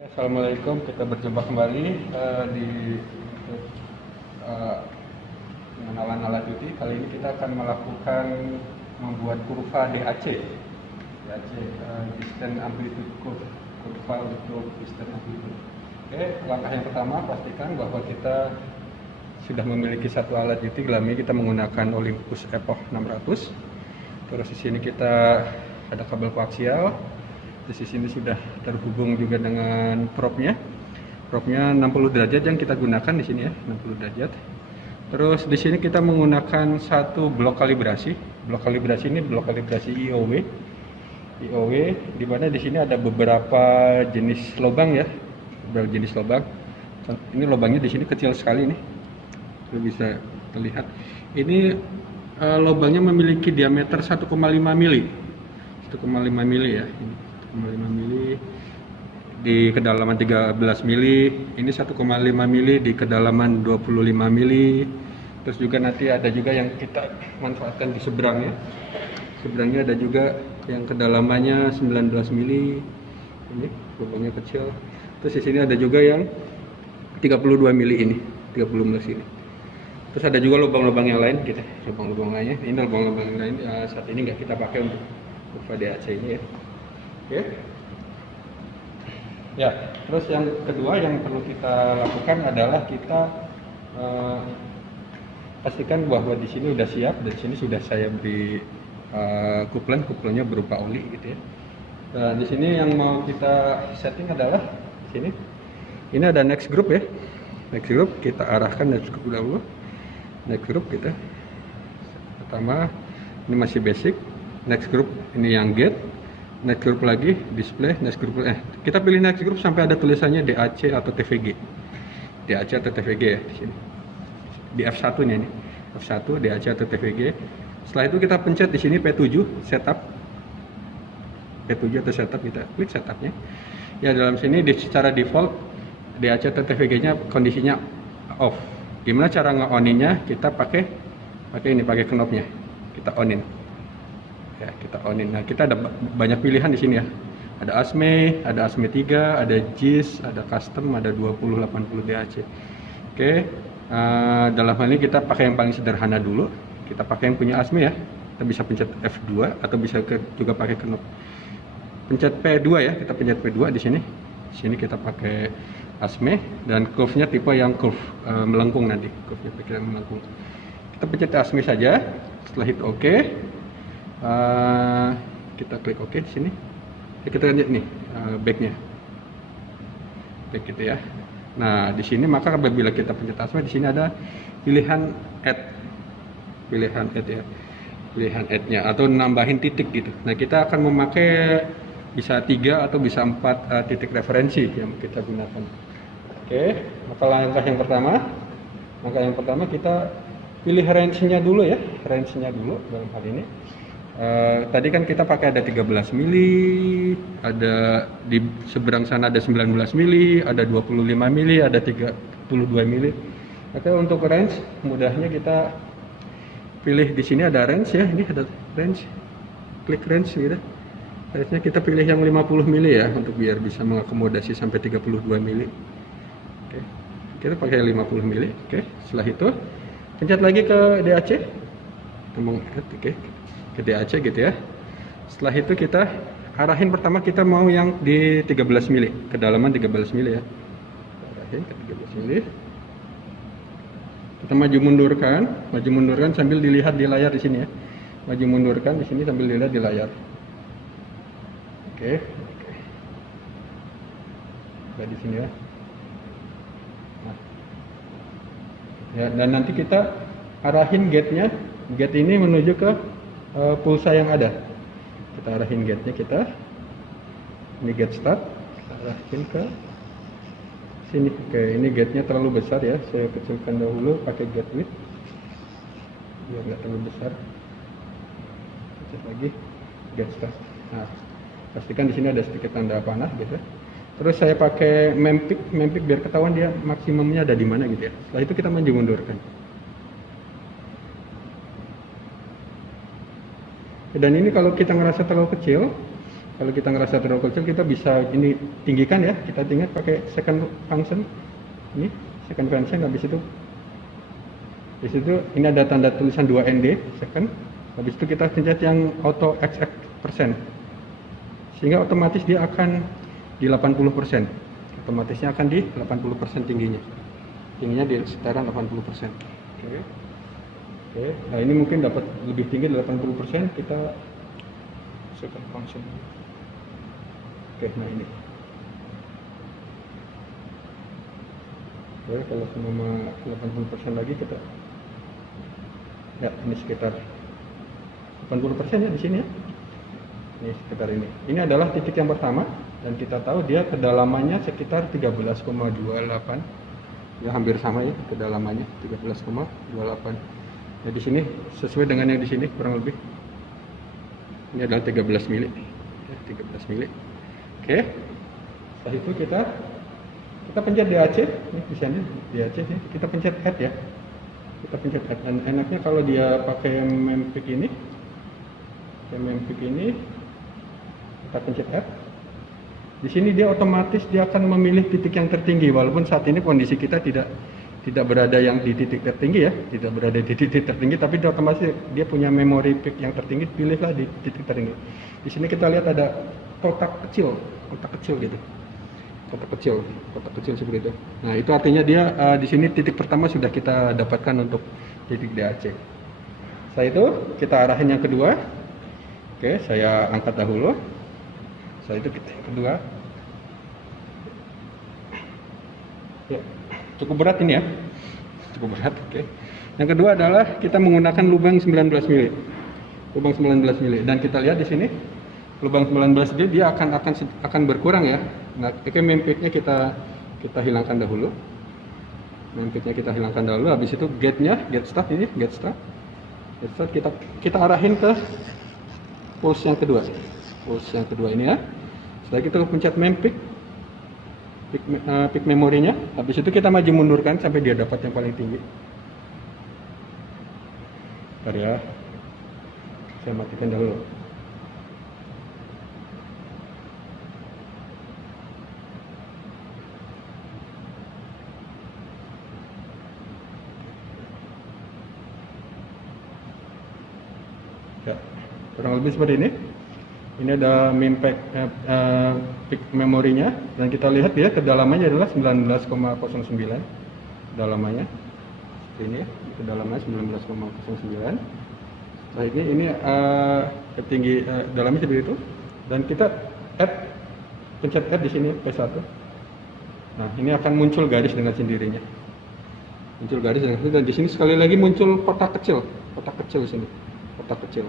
Assalamualaikum, kita berjumpa kembali di uh, pengenalan alat uji. Kali ini kita akan melakukan membuat kurva DAC, distance amplitude curve, kurva untuk distance amplitude. Oke, langkah yang pertama pastikan bahwa kita sudah memiliki satu alat uji gelami. Kita menggunakan Olympus Epoch 600. Terus di sini kita ada kabel koaksial. Di sini sudah terhubung juga dengan propnya 60 derajat yang kita gunakan di sini ya, 60 derajat. Terus di sini kita menggunakan satu blok kalibrasi. Blok kalibrasi ini blok kalibrasi IOW, di mana di sini ada beberapa jenis lubang ya, beberapa jenis lubang. Ini lubangnya di sini kecil sekali nih, bisa terlihat. Ini lubangnya memiliki diameter 1,5 mili, 1,5 mili ya. Ini 1,5 mili di kedalaman 13 mili, ini 1,5 mili di kedalaman 25 mili. Terus juga nanti ada juga yang kita manfaatkan di seberangnya. Seberangnya ada juga yang kedalamannya 19 mili. Ini lubangnya kecil. Terus di sini ada juga yang 32 mili ini, 30 mili ini. Terus ada juga lubang-lubang yang lain gitu, lubang-lubang lainnya. Ini lubang-lubang yang lain saat ini nggak kita pakai untuk kurva DAC ini ya. Oke. Ya, terus yang kedua yang perlu kita lakukan adalah kita pastikan bahwa di sini sudah siap, dan di sini sudah saya beri kuplennya berupa oli gitu ya. Dan di sini yang mau kita setting adalah di sini. Ini ada next group ya. Next group kita arahkan next group dulu. Next group kita. Pertama ini masih basic. Next group ini yang gate. Next group lagi display, next group kita pilih next group sampai ada tulisannya DAC atau TVG. DAC atau TVG ya di sini. Di F1 nya ini. F1 DAC atau TVG. Setelah itu kita pencet di sini P7 setup. P7 atau setup, kita klik setupnya. Ya, dalam sini secara default DAC atau TVG-nya kondisinya off. Gimana cara nge-on-nya? Kita pakai ini, pakai knopnya. Kita on-in. Ya, kita onin. Nah, kita ada banyak pilihan di sini ya. Ada ASME, ada ASME 3, ada JIS, ada custom, ada 2080 DAC. Oke. Dalam hal ini kita pakai yang paling sederhana dulu. Kita pakai yang punya ASME ya. Kita bisa pencet F2 atau bisa juga pakai knop. Pencet P2 ya, kita pencet P2 di sini. Di sini kita pakai ASME dan curve-nya tipe yang curve melengkung nanti. Curve-nya pakai melengkung. Kita pencet ASME saja. Setelah itu oke. Kita klik OK di sini. Kita lihat nih backnya, back gitu ya. Nah, di sini maka apabila kita pencet ASME, di sini ada pilihan add, ya, pilihan add-nya atau nambahin titik gitu. Nah, kita akan memakai bisa 3 atau bisa 4 titik referensi yang kita gunakan. Oke, maka langkah yang pertama kita pilih range-nya dulu ya, range-nya dulu dalam hal ini. Tadi kan kita pakai ada 13 mili, ada di seberang sana ada 19 mili, ada 25 mili, ada 32 mili. Oke, untuk range mudahnya kita pilih di sini ada range ya, ini ada range. Klik range gitu. Range-nya kita pilih yang 50 mili ya, untuk biar bisa mengakomodasi sampai 32 mili. Oke. Kita pakai 50 mili. Oke, setelah itu pencet lagi ke DAC. Oke. Ke DAC gitu ya. Setelah itu kita arahin, pertama kita mau yang di 13 mili, kedalaman 13 mili ya. Arahin ke 13 mili. Kita maju mundurkan sambil dilihat di layar di sini ya. Maju mundurkan di sini sambil dilihat di layar. Oke. Nah, di sini ya. Nah. Ya, dan nanti kita arahin gate-nya. Gate ini menuju ke pulsa yang ada. Kita arahin gate-nya ini gate start, kita arahin ke sini. Oke, ini gate-nya terlalu besar ya, saya kecilkan dahulu pakai gate width biar nggak terlalu besar. Pencet lagi gate start. Nah, pastikan di sini ada sedikit tanda panah gitu. Terus saya pakai mempik biar ketahuan dia maksimumnya ada di mana gitu ya. Setelah itu kita maju mundurkan. Dan ini kalau kita ngerasa terlalu kecil, Kalau kita ngerasa terlalu kecil, kita bisa ini tinggikan ya. Kita tinggal pakai second function. Ini second function. Habis itu ini ada tanda tulisan 2ND second. Habis itu kita pencet yang auto XX persen, sehingga otomatis dia akan di 80%. Otomatisnya akan di 80% tingginya di sekitaran 80%. Oke. Nah ini mungkin dapat lebih tinggi dari 80%. Kita second function. Oke, nah ini. Oke, kalau selama 80% lagi kita, ya ini sekitar 80% ya di sini ya. Ini sekitar ini. Ini adalah titik yang pertama dan kita tahu dia kedalamannya sekitar 13,28. Ya hampir sama ya kedalamannya 13,28. Ya di sini sesuai dengan yang di sini kurang lebih. Ini adalah 13 mili. Ya, 13 mili. Oke. Setelah itu kita pencet DAC. Ini di sini DAC ya. Kita pencet head ya. Kita pencet head. Dan enaknya kalau dia pakai mempic ini. Kita pencet head. Di sini dia otomatis dia akan memilih titik yang tertinggi, walaupun saat ini kondisi kita tidak berada yang di titik tertinggi ya, tidak berada di titik tertinggi, tapi dia otomatis dia punya memori peak yang tertinggi, pilihlah di titik tertinggi. Di sini kita lihat ada kotak kecil gitu, kotak kecil seperti itu. Nah itu artinya dia di sini titik pertama sudah kita dapatkan untuk titik DAC. Setelah itu kita arahin yang kedua. Oke, saya angkat dahulu. Setelah itu kita yang kedua. Ya, cukup berat ini ya. Cukup berat, oke. Yang kedua adalah kita menggunakan lubang 19 mili. Lubang 19 mili dan kita lihat di sini lubang 19 mili dia akan berkurang ya. Nah, mempic-nya kita hilangkan dahulu. Mempic-nya kita hilangkan dahulu. Habis itu get start kita arahin ke pulse yang kedua. Pulse yang kedua ini ya. Setelah kita pencet mempic peak memorinya, habis itu kita maju mundurkan sampai dia dapat yang paling tinggi. Bentar ya, saya matikan dahulu. Ya, kurang lebih seperti ini. Ini ada mempic peak memorinya dan kita lihat ya kedalamannya adalah 19,09 kedalamannya. Seperti ini ya, kedalamannya 19,09. Setelah ini ketinggi dalamnya seperti itu dan kita pencet add di sini P1. Nah, ini akan muncul garis dengan sendirinya. Muncul garis dengan sendirinya dan di sini sekali lagi muncul kotak kecil di sini. Kotak kecil.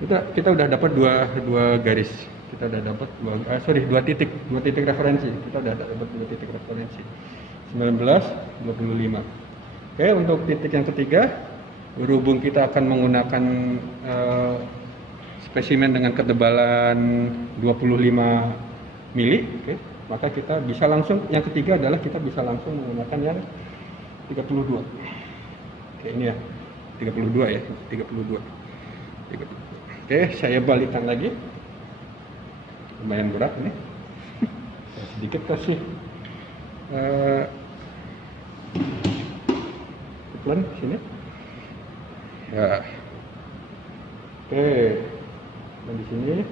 Kita udah dapat dua garis. Kita udah dapat dua titik referensi. Kita udah dapat dua titik referensi. 19, 25. Oke, untuk titik yang ketiga, berhubung kita akan menggunakan spesimen dengan ketebalan 25 mili, oke, maka kita bisa langsung, yang ketiga adalah kita bisa langsung menggunakan yang 32. Oke, ini ya, 32 ya, 32. Oke, saya balikan lagi. Lumayan berat ini. Sedikit kasih pelan sini. Ya. Oke. Dan di sini.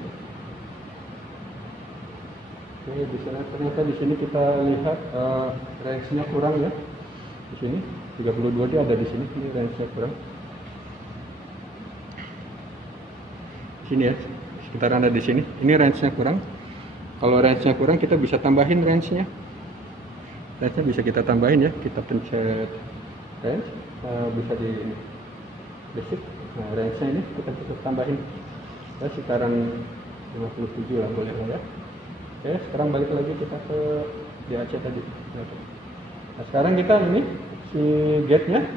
Oke, di sana ternyata di sini kita lihat range-nya kurang ya. Di sini 32 dia ada di sini. Ini range-nya kurang. Sini ya, sekitaran ada di sini. Ini range-nya kurang. Kalau range-nya kurang, kita bisa tambahin range-nya. Range-nya bisa kita tambahin ya. Kita pencet range, bisa di basic. Nah, range-nya ini kita tambahin. Ya, sekitaran 57 lah boleh lah ya. Oke, sekarang balik lagi kita ke DAC tadi. Nah, sekarang kita ini si gate-nya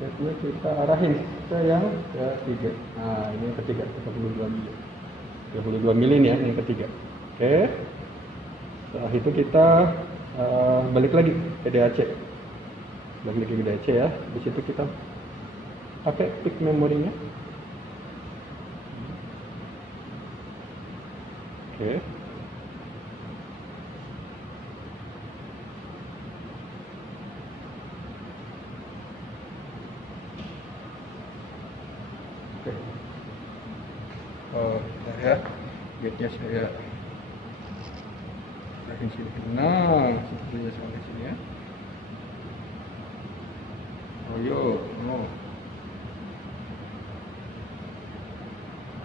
kita arahin ke yang ketiga. Nah, ini yang ketiga, 32 mili. 32 mili ini ya, yang ketiga. Oke. Setelah itu kita balik lagi ke DAC. Balik lagi ke DAC ya. Di situ kita pakai peak memorinya. Oke. Oke. Oh, bentar ya. Gate-nya saya arahin sini. Nah, sepertinya sampai sini ya. Oh, yuk. Oh.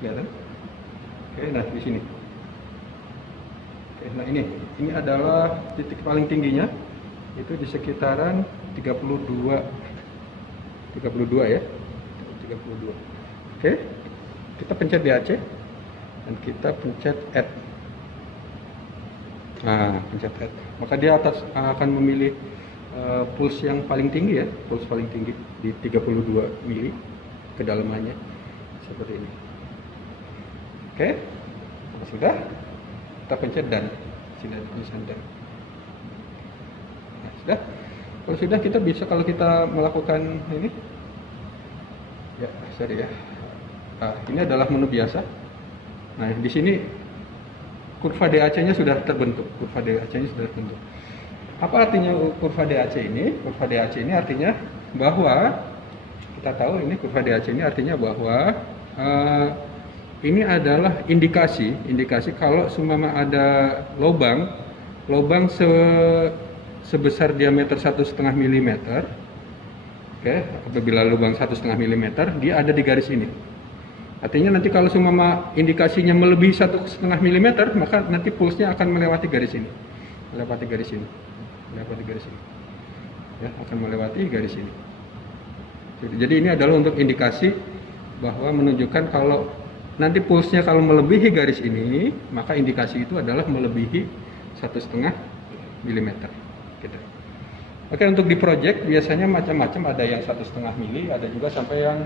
Kelihatan? Oke, nah di sini. Oke, nah ini adalah titik paling tingginya. Itu di sekitaran 32 ya. 32. Oke. Kita pencet DAC dan kita pencet add. Nah, pencet add. Maka dia akan memilih pulse yang paling tinggi ya, pulse paling tinggi di 32 mili kedalamannya seperti ini. Oke, sudah, kita pencet dan sudah tulisan dan. Nah, sudah. Kalau sudah kita bisa, kalau kita melakukan ini, ya sorry ya. Nah, ini adalah menu biasa. Nah, di sini kurva DAC-nya sudah terbentuk. Kurva DAC-nya sudah terbentuk. Apa artinya kurva DAC ini? Kurva DAC ini artinya bahwa kita tahu ini kurva DAC ini artinya bahwa ini adalah indikasi kalau seumpama ada lubang sebesar diameter 1,5 mm. Oke, apabila lubang 1,5 mm, dia ada di garis ini. Artinya nanti kalau seumpama indikasinya melebihi 1,5 mm, maka nanti pulsnya akan melewati garis ini. Melewati garis ini. Ya, akan melewati garis ini. Jadi ini adalah untuk indikasi bahwa menunjukkan kalau nanti pulsnya kalau melebihi garis ini, maka indikasi itu adalah melebihi 1,5 mm. Gitu. Oke, untuk di project biasanya macam-macam, ada yang 1,5 mili, ada juga sampai yang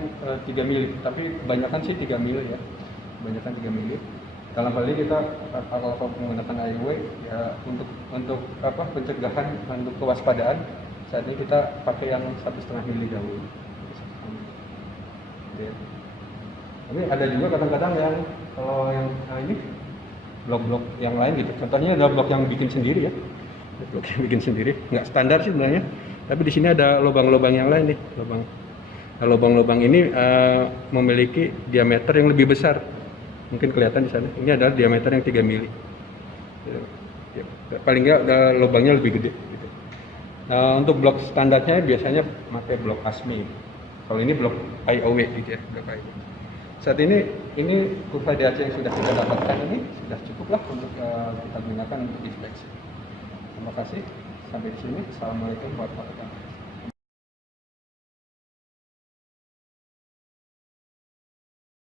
3 mili. Tapi kebanyakan sih 3 mili ya. Kebanyakan 3 mili. Dalam hal ini kita kalau menggunakan IOW ya untuk pencegahan, untuk kewaspadaan, saat ini kita pakai yang 1,5 mili dahulu. Oke. Tapi ada juga kadang-kadang yang kalau yang ini blok-blok yang lain gitu. Contohnya ada blok yang bikin sendiri ya. Blok yang bikin sendiri, nggak standar sih sebenarnya. Tapi di sini ada lubang-lubang yang lain nih, lubang-lubang ini memiliki diameter yang lebih besar. Mungkin kelihatan di sana. Ini adalah diameter yang 3 mili. Ya, paling nggak lubangnya lebih gede. Gitu. Nah, untuk blok standarnya biasanya pakai blok ASME. Kalau ini blok IOW gitu ya, blok IOW. Saat ini kurva DAC yang sudah kita dapatkan ini sudah cukuplah untuk kita gunakan untuk inspeksi. Terima kasih. Sampai di sini. Assalamualaikum warahmatullahi wabarakatuh.